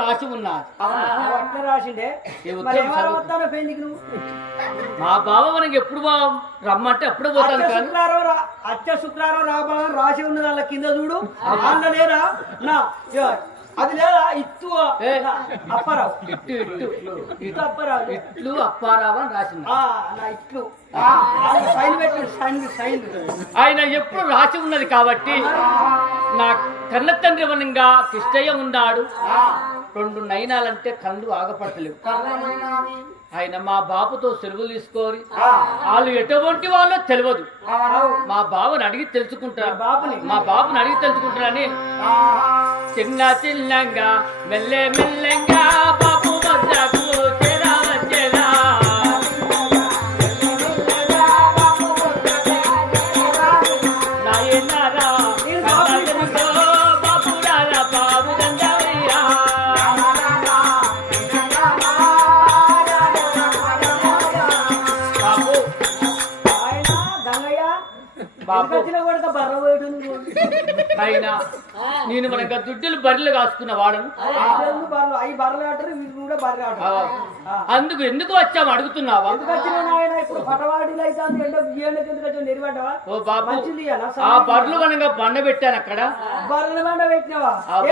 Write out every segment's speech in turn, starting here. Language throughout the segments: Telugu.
రాసి ఉన్నది. అట్లా రాసిండే. నువ్వు మా బావ మనకి ఎప్పుడు రమ్మంటే అప్పుడే పోతాను అత్త కానీ శుక్రవారం రా అత్త శుక్రవారం రాబాలని రాసి ఉన్నది వాళ్ళ కింద చూడు. లేదా? నా అది లేదా? ఇత్తు. అప్పారావు. ఇట్టు ఇట్టు ఇత్తు అప్పారావు. ఇట్లు అప్పారావు అని రాసింది ఇట్లు. సైన్ పెట్టి సైన్ సైన్. ఆయన ఎప్పుడు రాసి ఉన్నది కాబట్టి నా కన్న తండ్రి వనంగా కిష్టయ్య ఉన్నాడు. రెండు నయనాలంటే కళ్ళు ఆగపడతలేవు ఆయన మా బాబుతో సెలవులు తీసుకోరి. వాళ్ళు ఎటువంటి వాళ్ళో తెలియదు మా బాబుని అడిగి తెలుసుకుంటారు బాబుని మా బాబుని అడిగి తెలుసుకుంటారని. చిన్న చిన్నంగా మెల్లె మెల్లెంగా బాబు వద్దకు అయినా నేను మనకు దుడ్డులు బర్రెలు కాసుకున్న వాడను. అందుకు ఎందుకు వచ్చాము అడుగుతున్నావా? ఆ బర్రెలు కనుక బండ పెట్టాను అక్కడ. బర్రె-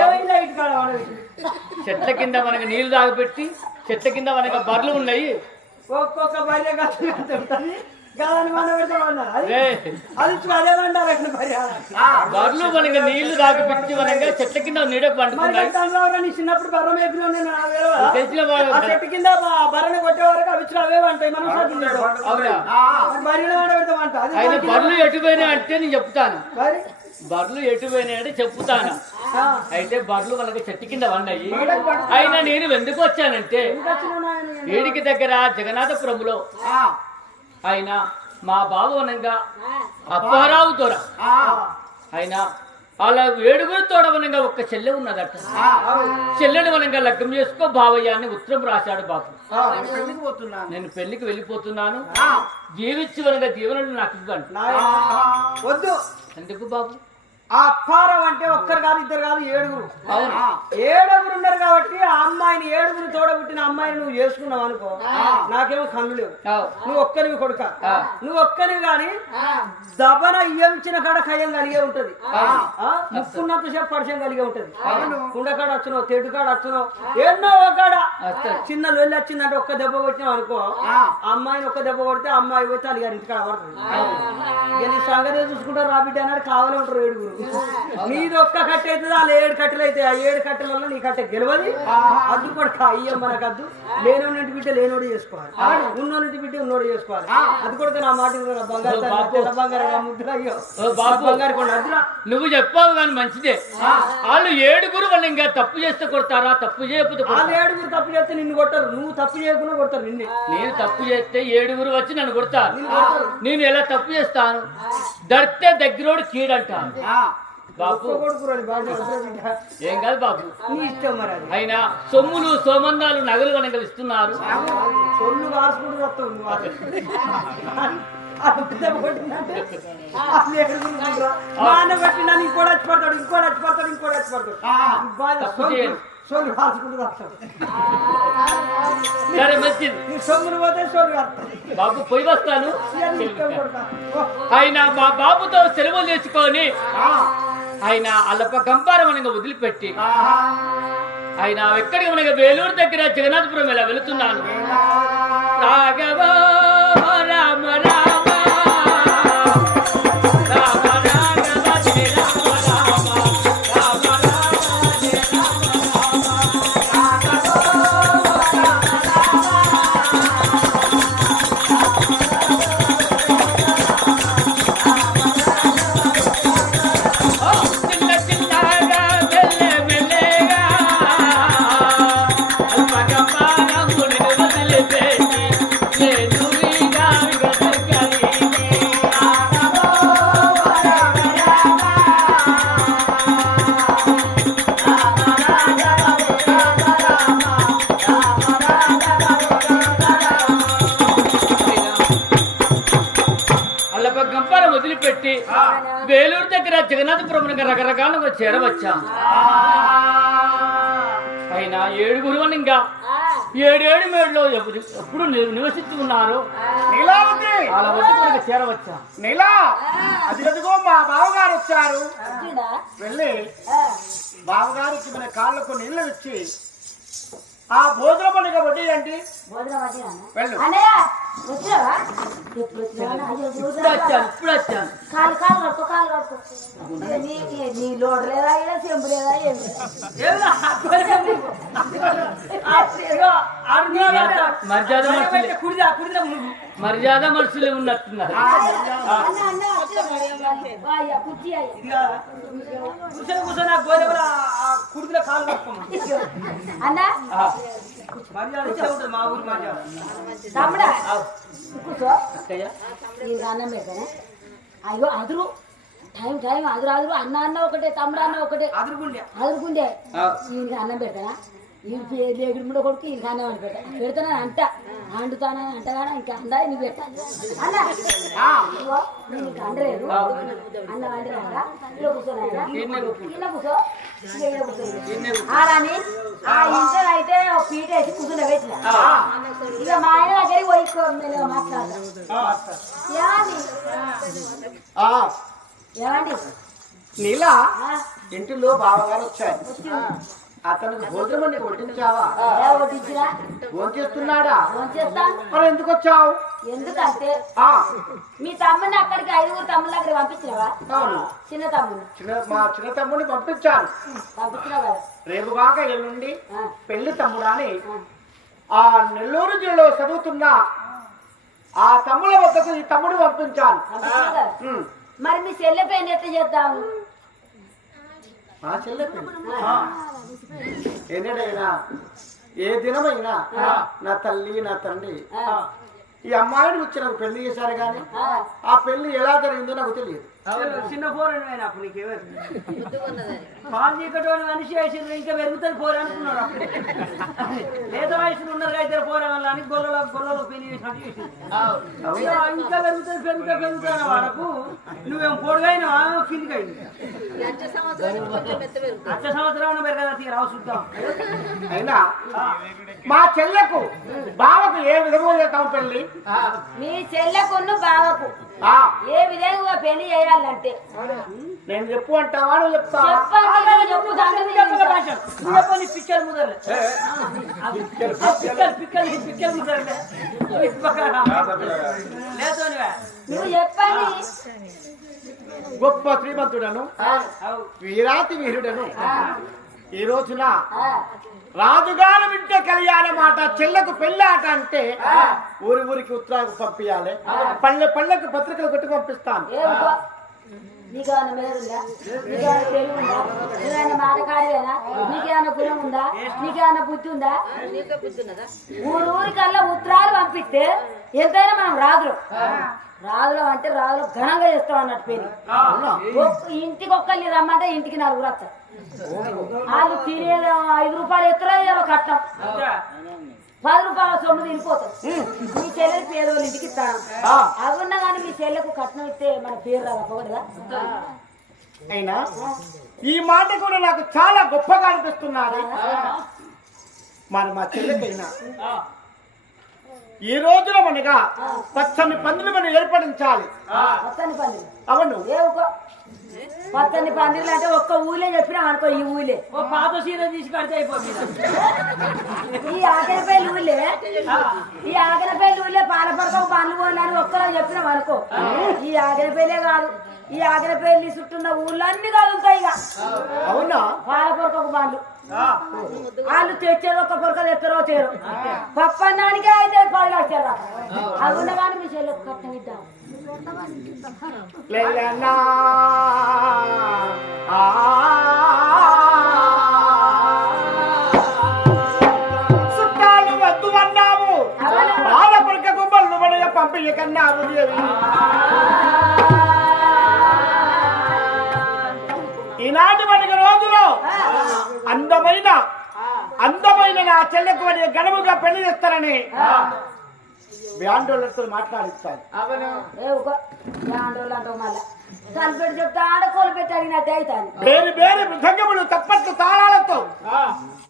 చెట్ల కింద మనకి నీళ్ళు తాగబెట్టి చెట్ల కింద మనకి బర్రెలు ఉన్నాయి. ఒక్కొక్క భార్య భార్య బర్రెలు మనకి నీళ్ళు తాగబెట్టి మనకి చెట్ల కింద మరి పండుకున్నాయి చిన్నప్పుడు బర్ర మేపిలో నేను చెట్టు కింద బర్రెని కొట్టే వరకు అవి అవే ఉంటాయి మనం బర్రెల ఆయన ఎటుపోయినాయి అంటే నేను చెప్తాను. బర్రెలు ఎటుపోయినాయి అంటే చెప్తాను. అయితే బర్రెలు మనకి చెట్టు కింద ఉన్నాయి అయినా నేను ఎందుకు వచ్చానంటే ఎందుకు వచ్చినావు నాయన? ఏడికి దగ్గర జగన్నాథపురంలో ఆయన మా బాబు వనంగా అప్పారావు దొర. ఆయన అలా ఏడుగురు తోడవనంగా ఒక్క చెల్లె ఉన్నదట. చెల్లెని వనంగా లగ్నం చేసుకో బావయ్య అని ఉత్తరం రాశాడు బాబు. నేను పెళ్ళికి వెళ్ళిపోతున్నాను. జీవించి వనంగా జీవనుడు నాకు ఇవ్వండి. ఎందుకు బాబు? ఆ అప్పారం అంటే ఒక్కరు కాదు ఇద్దరు కాదు ఏడుగురు. అవును. ఏడుగురు ఉన్నారు కాబట్టి ఆ అమ్మాయిని ఏడుగురు తోడబుట్టిన అమ్మాయిని నువ్వు చేసుకున్నావు అనుకో నాకేమో కళ్ళు లేవు. నువ్వు ఒక్కరివి కొడుక. నువ్వు ఒక్కరివి గాని దబన ఇయ్యించిన కాడ కయ్యం కలిగే ఉంటది. ఆ? ముక్కున్నంత సేపు పరిచయం కలిగే ఉంటది. కుండ కాడ వచ్చునో తెడు కాడ వచ్చునో ఎన్నో కాడ. వస్తాయి. చిన్న లొల్లి వచ్చిందంటే ఒక్క దెబ్బ కొట్టినావు అనుకో ఆ. అమ్మాయిని ఒక్క దెబ్బ కొడితే అమ్మాయి పోతే అది గారి ఇంటికాడ పడుతుంది. సంగతి చూసుకుంటారు రా బిడ్డ అన్నాడు కావాలే ఉంటారు ఏడుగురు. నీది ఒక్క కట్టె అవుతుంది వాళ్ళు ఏడు కట్టెలు అయితే ఆ ఏడు కట్టెల వల్ల నీ కట్టె గెలవది అద్దు కూడా అయ్యం మనకు అద్దు లేనోడి బిడ్డ లేనోడు చేసుకోవాలి. ఉన్నోడి బిడ్డ ఉన్నోడు చేసుకోవాలి. అది కూడా నా మాట బంగారు బంగారు అయ్యో. బంగారు కొండ అద్దురా. నువ్వు చెప్పావు కానీ మంచిదే. వాళ్ళు ఏడుగురు వాళ్ళు ఇంకా తప్పు చేస్తే కొడతారా? తప్పు చేయకపోతే వాళ్ళు? ఏడుగురు తప్పు చేస్తే నిన్ను కొట్టరు నువ్వు తప్పు చేయకుండా కొడతారు నిన్నే. నేను తప్పు చేస్తే ఏడుగురు వచ్చి నన్ను కొడతారు. నేను ఎలా తప్పు చేస్తాను? దడితే దగ్గరోడు కీడంటాను. ఏం కాదు బాబు. అయినా సొమ్ములు సోమందాలు నగలు కనుక ఇస్తున్నారు. సరే మంచిది. సొమ్ములు పోతే బాబు పోయి వస్తాను. ఆయన మా బాబుతో సెలవులు తెచ్చుకొని ఆయన అల్లప గంపారం అనగా వదిలిపెట్టి. ఆయన ఎక్కడికి మనకి వేలూరు దగ్గర జగన్నాథపురం ఇలా వెళుతున్నాను? రాఘవ దగ్గర జగన్నాథపురం రకరకాలుగా చేరవచ్చాం. అయినా ఏడుగురు అని ఇంకా ఏడేడు మేడలో ఎప్పుడు ఎప్పుడు ని- నివసించి ఉన్నారు వచ్చి చేరవచ్చా. నీలా! అది అదిగో మా బావగారు వచ్చారు. వెళ్ళి బావగారికి మన కాళ్ళకు నీళ్ళు ఇచ్చి ఆ భోజన పండుగ వడ్డీ అండి వెళ్ళు అన్నయ్య వచ్చినావా ఎప్పుడు వచ్చినావా? అయ్యో, ఇప్పుడు చూసావా? వచ్చాను ఇప్పుడు వచ్చాను కాలు కాలు కడుకో కాలు కడుకో ఇక నీ నీ- నీ లోడు లేదా ఇలా చెంబు లేదా ఏం లేదా? ఏమిరా? ఆ, ఇగో, ఆడున్నాడు అంట. మర్యాద కుడిదా కుడిదా మర్యాద మనుషులే ఉన్నట్టున్నారు. కూర్చొని ఆ కాలు మర్యాద ఇచ్చే ఉంటుంది మా ఊరి అయ్యో అదురు టైం టైం అదురు అదురు అన్న అన్న ఒకటే తమ్ముడు అన్న ఒకటే అదురుకుండే అదురుకుండే ఈయనకి అన్నం పెట్టానా ఈ లేగుడు కొడుకు ఈయనకి అన్నం అని పెట్టా పెడతానని అంట అంటుతానని అంటగానే ఇంకా అందా నీకు పెట్టాలి అన్న ఇదిగో, నీకు అండలేదు. అన్నం ఇలా కూర్చో. ఇలా కూర్చో. ఆ ఇంట్లో అయితే ఒక పీట వేసి కూర్చుని పెట్టిన. ఇక మా ఆయన దగ్గరికి పోయి ఏమండి? నీలా? ఇంటిలో బావగారు వచ్చారు. అతనికి భోజనం అండి వడ్డించావా? ఏ వడ్డించినా భోజనం చేస్తున్నాడా ఫోన్ చేస్తాను మరి ఎందుకు వచ్చావు? ఎందుకంటే మీ తమ్ముని అక్కడికి ఐదుగురు తమ్ముళ్ళ దగ్గర పంపించినవా? అవును. చిన్న చిన్న మా చిన్న తమ్ముడిని పంపించాను. పంపించినావు రేపు కాక ఎల్లుండి పెళ్ళి తమ్ముడా అని ఆ. నెల్లూరు జిల్లాలో చదువుతున్న ఆ తమ్ముల వద్దకు ఈ తమ్ముడు పంపించాను. మరి మీ చెల్లె పెయిన్ ఎట్లా చేద్దాము నా చెల్లె పెళ్ళి. ఏనాడైనా ఏ దినమైనా నా తల్లి నా తండ్రి. ఈ అమ్మాయిని వచ్చి నాకు పెళ్ళి చేశారు కానీ ఆ పెళ్ళి ఎలా జరిగిందో నాకు తెలియదు. చిన్న ఆయన అప్పుడు పాలు చీకటి మనిషి వేసిండ్రు ఇంకా పెరుగుతుంది పోరు అనుకున్నాడు అప్పుడు. లేత వయసులో ఉన్నారు అయితే పోరా వల్ల అని గొల్లలో గొల్లలో పెళ్ళి. ఇక పెరుగుతుంది పెరుగుతా పెరుగుతున్న వరకు నువ్వేం పొడుగైనా కిందికి అయింది. అచ్చ సంవత్సరం పెరగదా తీరావు చూద్దాం. అయినా మా చెల్లెకు బావకు ఏ విధంగా చేస్తాం పెళ్ళి మీ చెల్లెకున్ను బావకు. ఏ విధంగా పెళ్ళి చేయాలంటే? నేను చెప్పు అంటావా? నువ్వు చెప్తావా? చెప్పండి కదా, చెప్పు దాంట్లో నేను నువ్వు నీ పిక్కలు ముదరలే. పిక్కలు పిక్కలు పిక్కలు ముదరలే. లేదు నువ్వే నువ్వు చెప్పండి. గొప్ప శ్రీమంతుడను వీరాతి వీరుడను ఈ రోజున రాజుగారు వింటే కళ్యాణ మాట చెల్లకు పెళ్ళాట అంటే ఊరి ఊరికి ఉత్తరాకు పంపించాలి పల్లె పల్లెకు పత్రికలు కొట్టి పంపిస్తాను. నీకేమైనా మేలుందా? నీకేమైనా తెలివి ఉందా నువ్వేమైనా మాటకారివేనా నీకేమైనా గుణం ఉందా నీకేమైనా బుద్ధి ఉందా ఊరు ఊరికల్లా ఉత్తరాలు పంపిస్తే ఎంతైనా మనం రాదులు. రాదులు అంటే రాదులు ఘనంగా చేస్తాం అన్నట్టు పేరు. ఒక్క- ఇంటికి ఒక్కరిని రమ్మంటే ఇంటికి నలుగురు వస్తారు వాళ్ళు తినేది ఐదు రూపాయలు ఎత్తరా కట్టం పది రూపాయల సొమ్ము మీ చెల్లెలు పేదోళ్ళ ఇంటికి ఇస్తాను. కానీ మీ చెల్లెకు కట్నం ఇస్తే మన పేరు రాకపోకూడదా అయినా ఈ మాట కూడా నాకు చాలా గొప్పగా అనిపిస్తున్నది మరి మా చెల్లెకైనా. ఈ రోజున మనగా పచ్చని పందులు మనం ఏర్పడించాలి. అవును. ఏ ఒక పచ్చని పందిర్లు అంటే ఒక్క ఊలే చెప్పినాం అనుకో ఈ ఊలే ఓ పాత సీర తీసి కడితే అయిపోతుంది. ఈ ఆకలిపల్లి ఊళ్ళే ఈ ఆకలిపల్లి ఊళ్ళే పాలపడక పండ్లు పోలని ఒక్కలో చెప్పినాం అనుకో. ఈ ఆకలిపల్లే కాదు. ఈ ఆకలిపల్లి చుట్టూన్న ఊళ్ళన్నీ కదులుతాయి ఇక. అవునా? పాలపొరకొక పండ్లు వాళ్ళు తెచ్చేది ఒక పొరక తెస్తారో తేరు పప్పన్నానికే అయితే పది లక్షలు అది ఉన్న కానీ మీ చెల్లి కట్నం ఇద్దాం చుట్టాలు వద్దు అన్నాము. ఈనాటి మనకి రోజులో అందమైన అందమైన నా చెల్లెకు మరి ఘనముగా పెళ్ళి చేస్తారని బ్యాండోళ్ళతో మాట్లాడిస్తాను. చెప్తా ఆడ కోలు పెట్టి అడిగినట్టే అవుతాను వేరు వేరు మృదంగములు తప్పట్లు తాళాలతో.